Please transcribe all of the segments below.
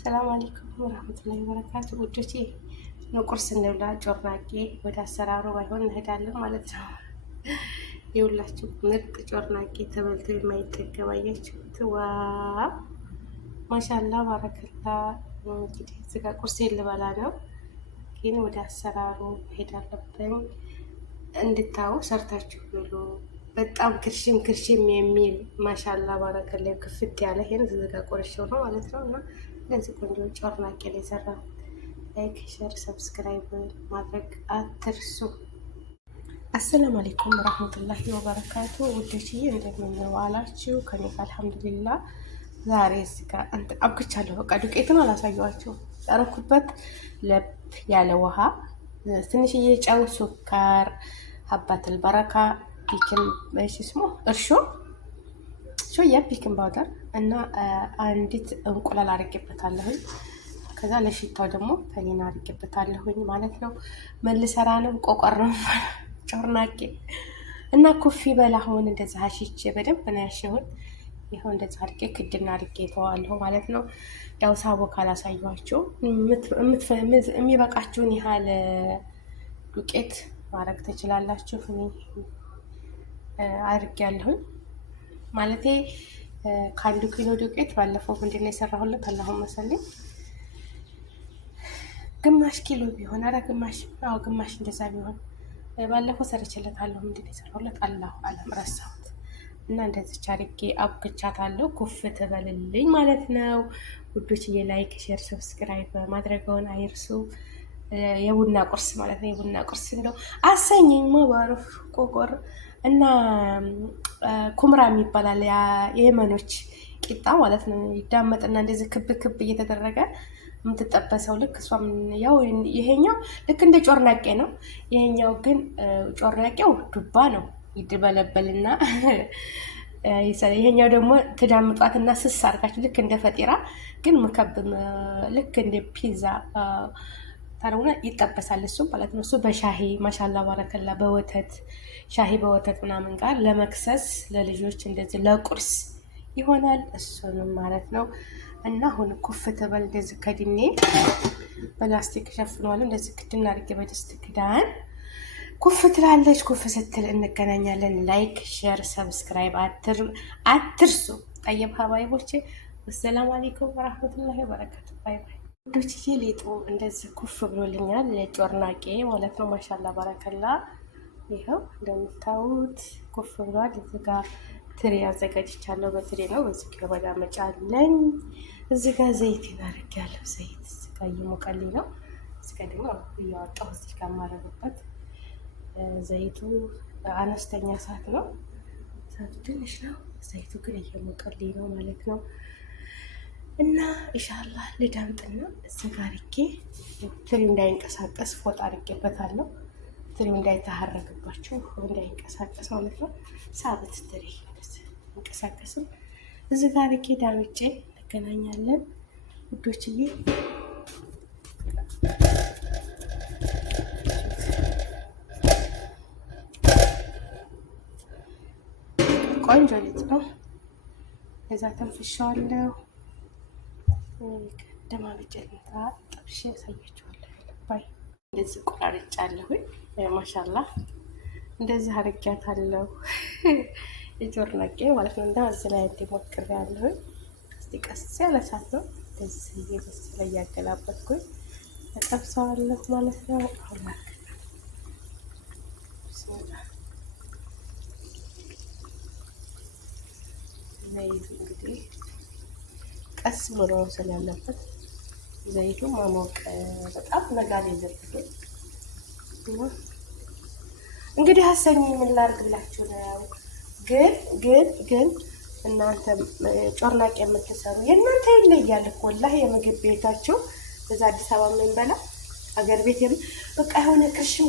ሰላም አለይኩም ወራህመቱላሂ ወበረካቱ። ውዶቼ ነው ቁርስ እንብላ። ጮርናቄ ወደ አሰራሩ ባይሆን እንሄዳለን ማለት ነው። የሁላችሁ ምርጥ ጮርናቄ ተበልቶ የማይጠገብ አያችሁት? ዋው ማሻአላ ባረከላ። እንግዲህ እዚህ ጋር ቁርሴን ልበላ ነው፣ ግን ወደ አሰራሩ መሄድ አለብኝ። እንድታው ሰርታችሁ ብሉ። በጣም ክርሽም ክርሽም የሚል ማሻአላ ባረከላ ክፍት ያለ ይሄን እዚህ ጋር ቆርሼው ነው ማለት ነው። እና ለዚህ ቆንጆ ጮርናቄ ላይ ሰራሁት። ላይክ፣ ሼር፣ ሰብስክራይብ ማድረግ አትርሱ። አሰላሙ አለይኩም ወራህመቱላሂ ወበረካቱ። ውዶችዬ እንደምን ዋላችሁ? ከኔ ጋር አልሐምዱሊላህ። ዛሬ እዚህ ጋር አብክቻለሁ። በቃ ዱቄቱን አላሳየኋችሁ። ያረኩበት ለብ ያለ ውሃ፣ ትንሽዬ ጨው፣ ሱካር፣ ሀባተል በረካ፣ እርሾ ቤኪንግ ፓውደር እና አንዲት እንቁላል አድርጌበታለሁኝ። ከዛ ለሽታው ደግሞ ፐሊና አድርጌበታለሁኝ ማለት ነው። መልሰራ ነው ቆቆር ነው ጮርናቄ እና ኩፊ በላሁን እንደዛ አሽቼ በደንብ ነው ያሸሁት። ይሄው እንደዛ አድርጌ ክድና አድርጌ ተዋለሁ ማለት ነው። ያው ሳቦ ካላሳየኋችሁ የሚበቃችሁን ያህል ዱቄት ማድረግ ትችላላችሁ። አድርጌያለሁኝ ማለቴ ከአንዱ ኪሎ ዱቄት ባለፈው ምንድን ነው የሰራሁለት አላሁን መሰለኝ ግማሽ ኪሎ ቢሆን ግማሽ እንደዛ ቢሆን ባለፈው ሰርችለታለሁ። ምንድን ነው የሰራሁለት አላሁ አለም ረሳሁት። እና እንደዚህ አድርጌ አብክቻታለሁ። ኩፍ ትበልልኝ ማለት ነው ውዶችዬ። ላይክ፣ ሼር፣ ሰብስክራይብ ማድረገውን አይርሱ። የቡና ቁርስ ማለት ነው። የቡና ቁርስ እንደው አሰኘኝ ማባረፍ ቆቆር እና ኩምራ የሚባላል የየመኖች ቂጣ ማለት ነው። ይዳመጥና እንደዚህ ክብ ክብ እየተደረገ የምትጠበሰው ልክ እሷም ያው ይሄኛው ልክ እንደ ጮርናቄ ነው። ይሄኛው ግን ጮርናቄው ዱባ ነው፣ ይድበለበልና ይሄኛው ደግሞ ትዳምጧትና ስስ አድርጋችሁ ልክ እንደ ፈጢራ ግን ምከብ ልክ እንደ ፒዛ ታረውና ይጠበሳል እሱ ማለት ነው። እሱ በሻሂ ማሻላ ባረከላ በወተት ሻሂ በወተት ምናምን ጋር ለመክሰስ ለልጆች እንደዚህ ለቁርስ ይሆናል። እሱንም ማለት ነው። እና አሁን ኩፍ ትበል እንደዚህ ከድኔ በላስቲክ ሸፍነዋል። እንደዚህ ክድና አድርጌ በድስት ክዳን ኩፍ ትላለች። ኩፍ ስትል እንገናኛለን። ላይክ፣ ሼር፣ ሰብስክራይብ አትርሱ። ጠየብ ሀባይቦቼ ወሰላሙ አለይኩም ወራህመቱላሂ ወበረካቱ። ባይ ባይ ውዶችዬ። ሊጡ እንደዚህ ኩፍ ብሎልኛል። ጮርናቄ ማለት ነው። ማሻላ ባረከላ። ይኸው እንደምታዩት ኩፍ ብሏል። እዚህ ጋር ትሪ አዘጋጅቻለሁ። በትሪ ነው። በዚህ ጋር መዳመጫ አለኝ። እዚህ ጋር ዘይት አድርጌያለሁ። ዘይት እዚህ ጋር እየሞቀልኝ ነው። እዚህ ጋር ደግሞ እያወጣሁ እዚህ ጋር የማደርግበት ዘይቱ አነስተኛ እሳት ነው። እሳቱ ትንሽ ነው። ዘይቱ ግን እየሞቀልኝ ነው ማለት ነው። እና ኢንሻአላህ ልዳምጥና እዚህ ጋር አድርጌ ትሪ እንዳይንቀሳቀስ ፎጣ አድርጌበታለሁ። ትሪው እንዳይተሐረክባችሁ እንዳይንቀሳቀስ ማለት ነው። ሳብት ትሪ እንቀሳቀስም እዚህ ጋር አድርጌ ዳምጬ እንገናኛለን ውዶችዬ። ቆንጆ ሊጥ ነው። እዛ ተንፍሻለሁ። ደማምጬ ጥብሼ ያሳያችኋለሁ። ባይ እንደዚህ ቆራርጫለሁ። ማሻአላ እንደዚህ አድርጊያታለሁ። የጮርናቄ ማለት ነው። እና እዚህ ላይ እንዲሞክሬያለሁ። እስቲ ቀስ ያለ እሳት ነው። እንደዚህ እየበሰለ እያገላበጥኩኝ እጠብሰዋለሁ ማለት ነው። አሁን ዘይቱ እንግዲህ ቀስ ብሎ መብሰል ያለበት ዘይቱ ማሞቅ በጣም ነጋዴ የለበትም። እንግዲህ አሰኝ ምን ላድርግ ብላችሁ ነው። ግን እናንተ ጮርናቄ የምትሰሩ የእናንተ ይለያል እኮ ወላሂ። የምግብ ቤታችሁ በዛ አዲስ አበባ የምንበላ አገር ቤት በቃ የሆነ ክርሽም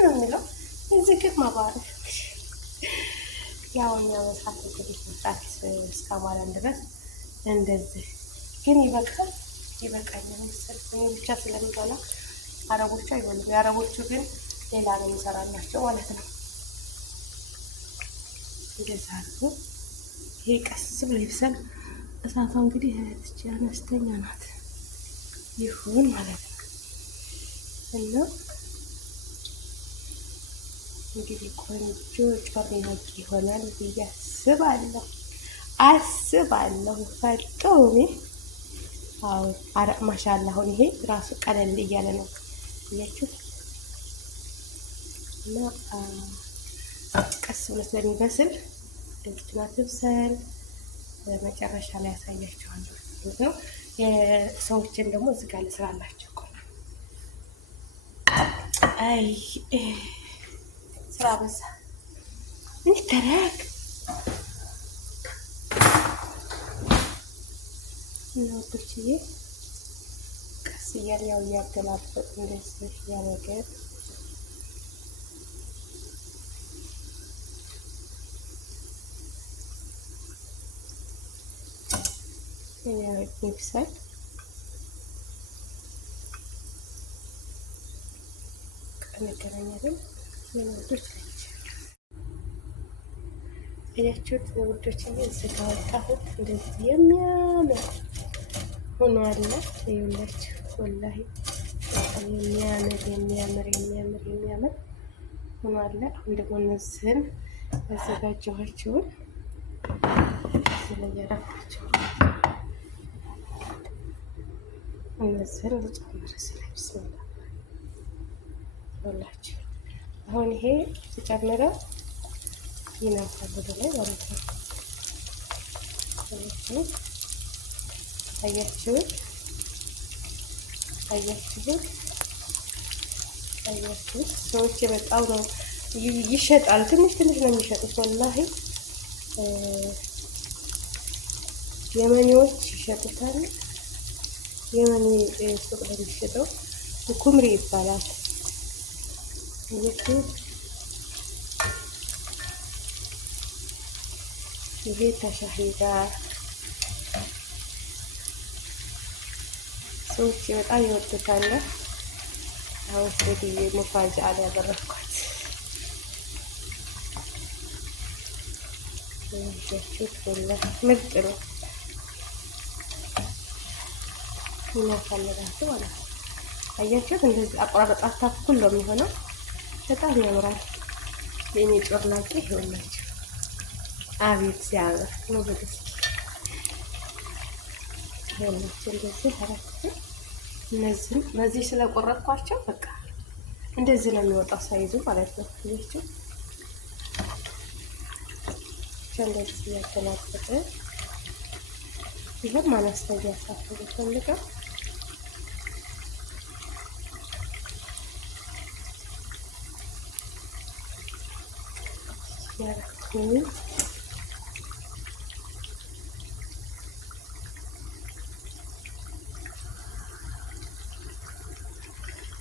ነው የሚለው። እዚህ ግን ማባረፍ ያው እኛ መስራት እንግዲህ መስራት እስካማለን ድረስ እንደዚህ ግን ይበቃኛል መሰለኝ ብቻ ስለሚበላ። አረቦቹ አይሆንም። የአረቦቹ ግን ሌላ ነው የሚሰራላቸው ማለት ነው። እንደዛ ነው። ይሄ ቀስ ብሎ ይብሰል። እሳቷ እንግዲህ እህትች አነስተኛ ናት። ይሁን ማለት ነው። እና እንግዲህ ቆንጆ ጮርናቄ ይሆናል ብዬ አስባለሁ። ፈጦሚ ማሻአላህ። አሁን ይሄ ራሱ ቀለል እያለ ነው እያችሁት እና ቀስ ብሎ ስለሚበስል ድንችና ትብሰል መጨረሻ ላይ ያሳያችኋለሁ ነው። የሰዎችን ደግሞ እዚህ ጋር ልስራላችሁ እኮ አይ ስራ በዛ እንተረክ ነው ብቻዬ ቀስ እያለ ያው እያገላበጥ እንደዚህ ያደረገ ይብሳል። እንገናኛለን። የወዶች እያችሁት የወዶች ስጋ ወጣሁት እንደዚህ የሚያምር ሆኗል። ይኸውላችሁ ወላሂ የሚያምር ሆኗል። አሁን ደግሞ እነዚህን ያዘጋጀኋቸውን ስለያረፋቸው እነዚህን ልጨምር ስለ ቢስሚላ ይኸውላችሁ አሁን ይሄ ተጨምረው ይነፋል ወደ ላይ ማለት ነው። አያችሁት ሰዎች በጣም ነው ይሸጣል። ትንሽ ነው የሚሸጡት ወላሂ የመኒዎች ይሸጡታል። የመኒ ሱቅ ላይ የሚሸጠው ኩምሪ ይባላል። ይሄ ተሻሂ ጋር ሰዎች በጣም ይወዱታል። አሁን ስለዚህ ሙፋጃ ላይ ያደረኳት ምርጥ ነው። ይናፈልራቱ ማለት ነው። አያችሁት? እንደዚህ አቆራረጣታ እኩል ነው የሚሆነው። በጣም ያምራል። የኔ ጮርናቄ ይኸውላችሁ። አቤት ሲያምር ነው። በደስታ ይኸውላችሁ እንደዚህ አረፍኩ። እነዚህም በዚህ ስለቆረጥኳቸው በቃ እንደዚህ ነው የሚወጣው ሳይዙ ማለት ነው። አያችሁ? እንደዚህ ያገላበጠ ይሄን ማነስተኛ ሳፍሩ ፈልገው ያረኩኝ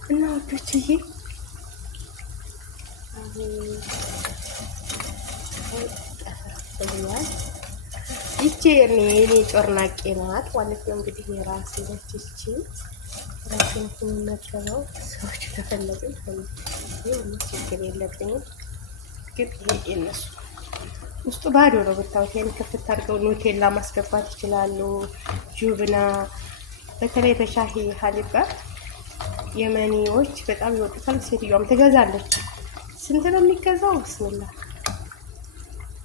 እና ወዶችዬ ይቺ የኔ ጮርናቄ ናት ማለት ነው። እንግዲህ የራሴ ነች። ይቺ ራሴን የምመገበው ሰዎች ከፈለጉ ችግር የለብኝም። ግን ይሄ የነሱ ውስጡ ባዶ ነው ብታውት። ይሄን ከፍት አድርገው ኑቴላ ማስገባት ይችላሉ። ጁብና በተለይ በሻሂ ሀሊብ ጋር የመኒዎች በጣም ይወዱታል። ሴትዮዋም ትገዛለች። ስንት ነው የሚገዛው? ብስሚላ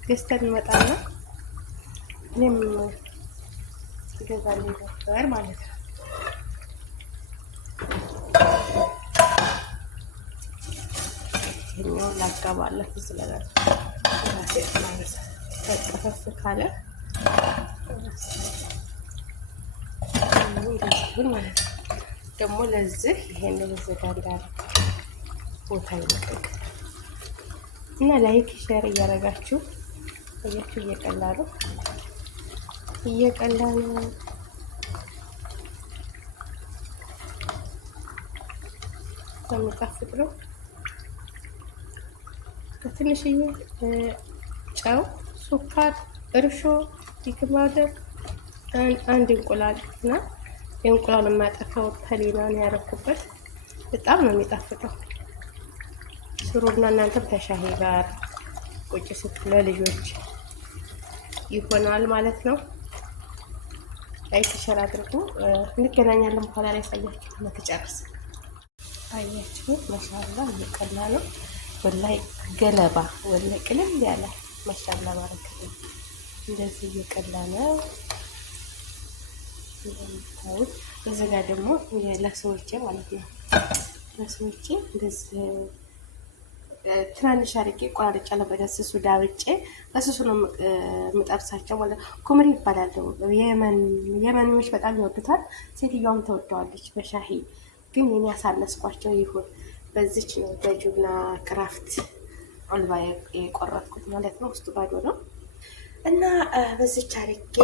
ገዝተን እንመጣና እኔም ትገዛልኝ ነበር ማለት ነው። ይሄኛው ላጋባለት ስለነበር ራሴ ማለት ተጠፈፍ ካለ እንደዚህ ማለት ነው። ደግሞ ለዚህ ይሄን ለዘጋንዳ ቦታ ይለቀቅ እና ላይክ ሼር እያደረጋችሁ እያችሁ እየቀላ ነው የሚጣፍጥ ነው። በትንሽዬ ጨው፣ ሱካር፣ እርሾ፣ ይክማደር አንድ እንቁላል እና የእንቁላል የማጠፋው ተሊና ነው ያደረኩበት። በጣም ነው የሚጣፍጠው። ስሩና እናንተም ከሻሂ ጋር ቁጭ ስትሉ ለልጆች ይሆናል ማለት ነው። ላይክ ሸር አድርጉ። እንገናኛለን በኋላ ላይ ያሳያችሁ ለተጨርስ አያችሁ። ማሻአላ እየቀላ ነው ወላይ ገለባ ወላይ ቅልል ያለ ማሻአላ ባረከት እንደዚህ እየቀላ ነው እንደምታዩት። እዚህ ጋር ደግሞ ለሰዎቼ ማለት ነው ለሰዎቼ እንደዚህ ትናንሽ አድርጌ ቆራርጫለሁ። በደስሱ ዳብጬ በስሱ ነው የምጠብሳቸው ማለት ነው። ኩምሪ ይባላል። የመንኞች በጣም ይወዱታል። ሴትዮዋም ተወደዋለች በሻሂ ግን የኔ ያሳነስኳቸው ይሁን። በዚች ነው በጁብና ክራፍት አልባ የቆረጥኩት ማለት ነው። ውስጡ ባዶ ነው እና በዚች አድርጌ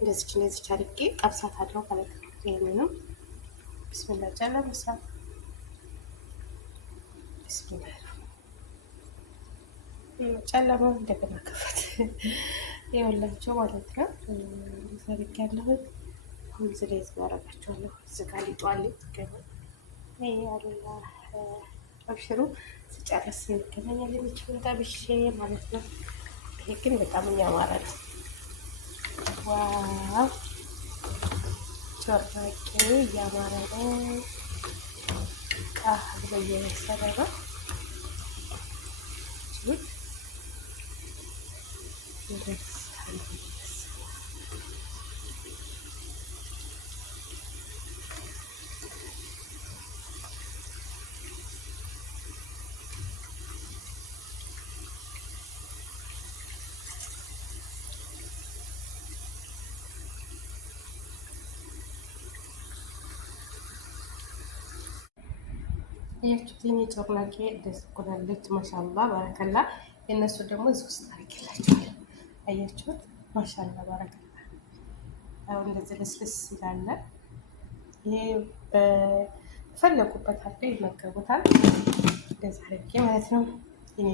እንደዚች አድርጌ ጠብሳታለሁ ማለት ነው። ይሄንንም ቢስሚላ ጨለምሳ ቢስሚላ ጨለማ እንደገና ከፈት ይኸውላችሁ ማለት ነው። ዘርግ ያለሁት አሁን ዝሬዝ ማረጋቸዋለሁ። ዝጋ ሊጧል ገና ይሄ አሉላ አብሽሩ ስጨርስ እንገናኛለን። ይችላል ጠብሼ ማለት ነው። ይሄ ግን በጣም የሚያማረ ነው። ዋው ጮርናቄ እያማረ ነው። ብሎ እየመሰለ ነው። ያችሁትኝ ጮርናቄ ደስ ብላለች። ማሻአላ ባረከላ። የነሱ ደግሞ እዚህ ውስጥ አድርጌላችኋለሁ። አያችሁት? ማሻአላ ባረከላ። አሁን እንደዚህ ልስልስ ይላል። ይሄ በፈለጉበት አድርገው ይመገቡታል። እንደዚህ አድርጌ ማለት ነው። የኔ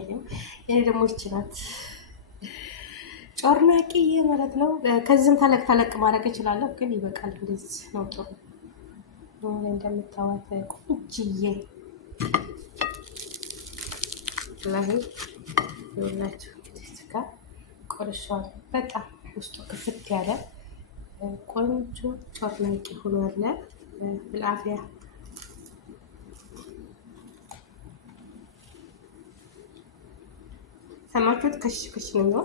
ደግሞ ይቺ ናት ጮርናቄ ማለት ነው። ከዚህም ተለቅ ማድረግ እችላለሁ፣ ግን ይበቃል። እንደዚህ ነው ጥሩ። እንደምታዋት ቁጭዬ ላይ ይኸውላችሁ ስጋ ቆርሻል። በጣም ውስጡ ክፍት ያለ ቆንጆ ጮርናቄ ሆኗል። ብልአፍያ ሰማችሁት? ከሽ ከሽ ነው።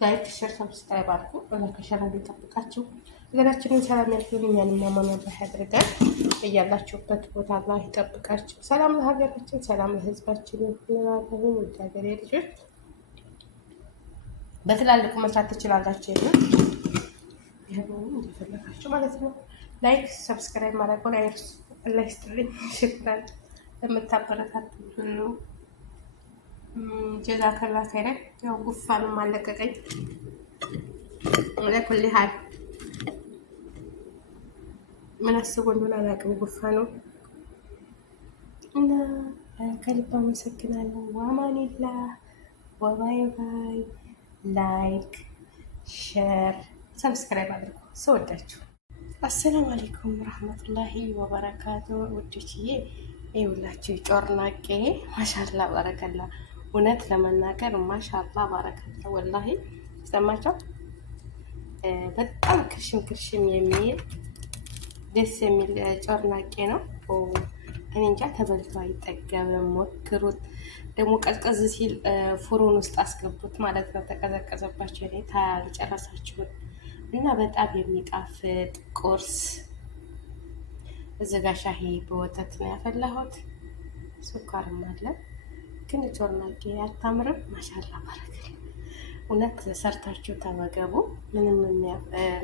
ላይክ ሸር ሰብስክራይብ አድርጉ። ከሸር እንዲጠብቃችሁ ሀገራችንን ሰላም ያድርግልን። እኛንም ያማን አላህ ያድርገን። እያላችሁበት ቦታ አላህ ይጠብቃችሁ። ሰላም ለሀገራችን፣ ሰላም ለሕዝባችን እንላለን። ውድ ሀገሬ ልጆች በትላልቁ መስራት ትችላላችሁ። ይሄንን እንደፈለጋችሁ ማለት ነው። ላይክ ሰብስክራይብ ማድረጉን አይርሱ። አላህ ይስጥልኝ። ሽክራን ለምታበረታቱ ሁሉ ጀዛከላ ኸይረን። ያው ጉፋኑም አለቀቀኝ። ለኩል ሀል ምን አስቦ እንደሆነ አላውቅም ጉፋኑ እና ከልብ አመሰግናለሁ። ዋማኒላ ወባይ ባይ። ላይክ ሸር ሰብስክራይብ አድርጉ። ስወዳችሁ። አሰላሙ አለይኩም ረህመቱላሂ ወበረካቱ። ውዶችዬ ይኸውላችሁ ጮርናቄ ማሻላ ባረከላ። እውነት ለመናገር ማሻአላ ባረከላ ወላሂ ሰማቸው። በጣም ክርሽም የሚል ደስ የሚል ጮርናቄ ነው። እኔ እንጃ ተበልቶ አይጠገብም። ሞክሩት። ደግሞ ቀዝቀዝ ሲል ፍሩን ውስጥ አስገቡት ማለት ነው። ተቀዘቀዘባቸው እኔ ታልጨረሳችሁት እና በጣም የሚጣፍጥ ቁርስ። እዚህ ጋ ሻሂ በወተት ነው ያፈላሁት። ስኳርም አለ። ግን ጮርናቄ አታምርም? ማሻላ ባረከላ። እውነት ሰርታችሁ ተመገቡ። ምንም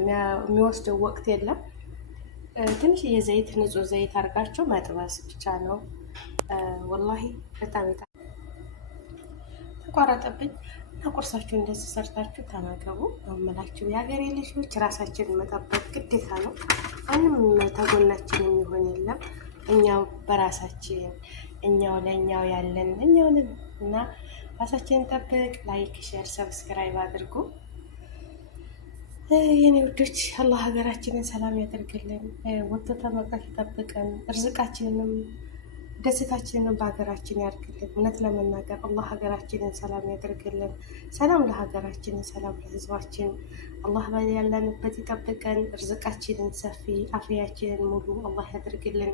የሚወስደው ወቅት የለም። ትንሽ የዘይት ንጹህ ዘይት አድርጋችሁ መጥበስ ብቻ ነው። ወላሂ በጣም ተቋረጠብኝ እና ቁርሳችሁ እንደዚህ ሰርታችሁ ተመገቡ። አመላችሁ የሀገሬ ልጆች ራሳችንን መጠበቅ ግዴታ ነው። ማንም ተጎናችን የሚሆን የለም። እኛው በራሳችን እኛው ለእኛው ያለን እኛውንም እና ራሳችንን ጠብቅ። ላይክ ሼር ሰብስክራይብ አድርጉ የኔ ውዶች አላህ ሀገራችንን ሰላም ያደርግልን፣ ወጥቶ ተመቅረት ይጠብቀን፣ እርዝቃችንንም ደስታችንንም በሀገራችን ያድርግልን። እውነት ለመናገር አላህ ሀገራችንን ሰላም ያደርግልን። ሰላም ለሀገራችንን፣ ሰላም ለህዝባችን። አላህ ያለንበት ይጠብቀን፣ እርዝቃችንን ሰፊ፣ አፍያችንን ሙሉ አላህ ያደርግልን።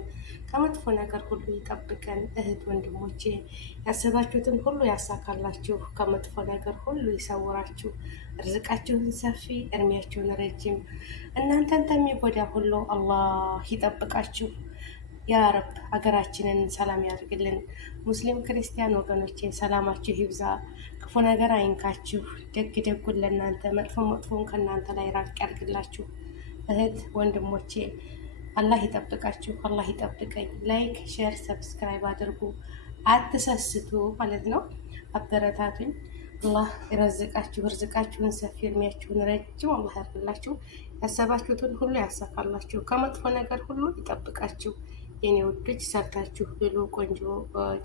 ከመጥፎ ነገር ሁሉ ይጠብቀን። እህት ወንድሞቼ ያሰባችሁትን ሁሉ ያሳካላችሁ፣ ከመጥፎ ነገር ሁሉ ይሰውራችሁ። እርዝቃችሁን ሰፊ፣ እድሜያችሁን ረጅም፣ እናንተን ከሚጎዳ ሁሉ አላህ ይጠብቃችሁ። ያ ረብ ሀገራችንን ሰላም ያድርግልን። ሙስሊም ክርስቲያን ወገኖቼ ሰላማችሁ ይብዛ፣ ክፉ ነገር አይንካችሁ፣ ደግ ደጉን ለእናንተ፣ መጥፎ መጥፎን ከእናንተ ላይ ራቅ ያድርግላችሁ። እህት ወንድሞቼ አላህ ይጠብቃችሁ፣ አላህ ይጠብቀኝ። ላይክ፣ ሼር፣ ሰብስክራይብ አድርጉ፣ አትሰስቱ ማለት ነው። አበረታቱኝ። አላህ ይረዝቃችሁ፣ እርዝቃችሁን ሰፊ፣ እድሜያችሁን ረጅም አላህ ያድርግላችሁ። ያሰባችሁትን ሁሉ ያሳካላችሁ፣ ከመጥፎ ነገር ሁሉ ይጠብቃችሁ። የኔ ውዶች ሰርታችሁ ብሉ። ቆንጆ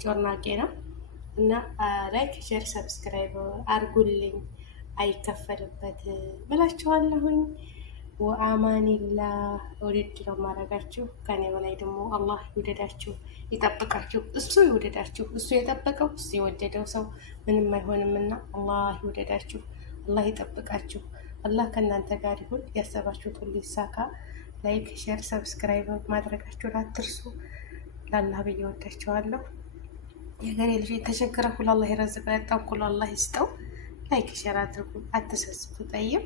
ጮርናቄ ነው እና ላይክ ሼር ሰብስክራይብ አርጉልኝ፣ አይከፈልበት ብላችኋለሁኝ። ወአማኒላ ውድድ ነው ማድረጋችሁ። ከኔ በላይ ደግሞ አላህ ይውደዳችሁ፣ ይጠብቃችሁ። እሱ ይውደዳችሁ። እሱ የጠበቀው እሱ የወደደው ሰው ምንም አይሆንምና አላህ ይውደዳችሁ፣ አላህ ይጠብቃችሁ። አላህ ከእናንተ ጋር ይሁን። ያሰባችሁት ሁሉ ይሳካ። ላይክ ሼር ሰብስክራይብ ማድረጋችሁን አትርሱ። ለአላህ ብዬ ወዳችኋለሁ። የገሬ ልጅ የተቸገረ ሁሉ አላህ ይረዝቀው፣ ያጣው ሁሉ አላህ ይስጠው። ላይክ ሼር አድርጉ፣ አትሰስቱ። ጠይም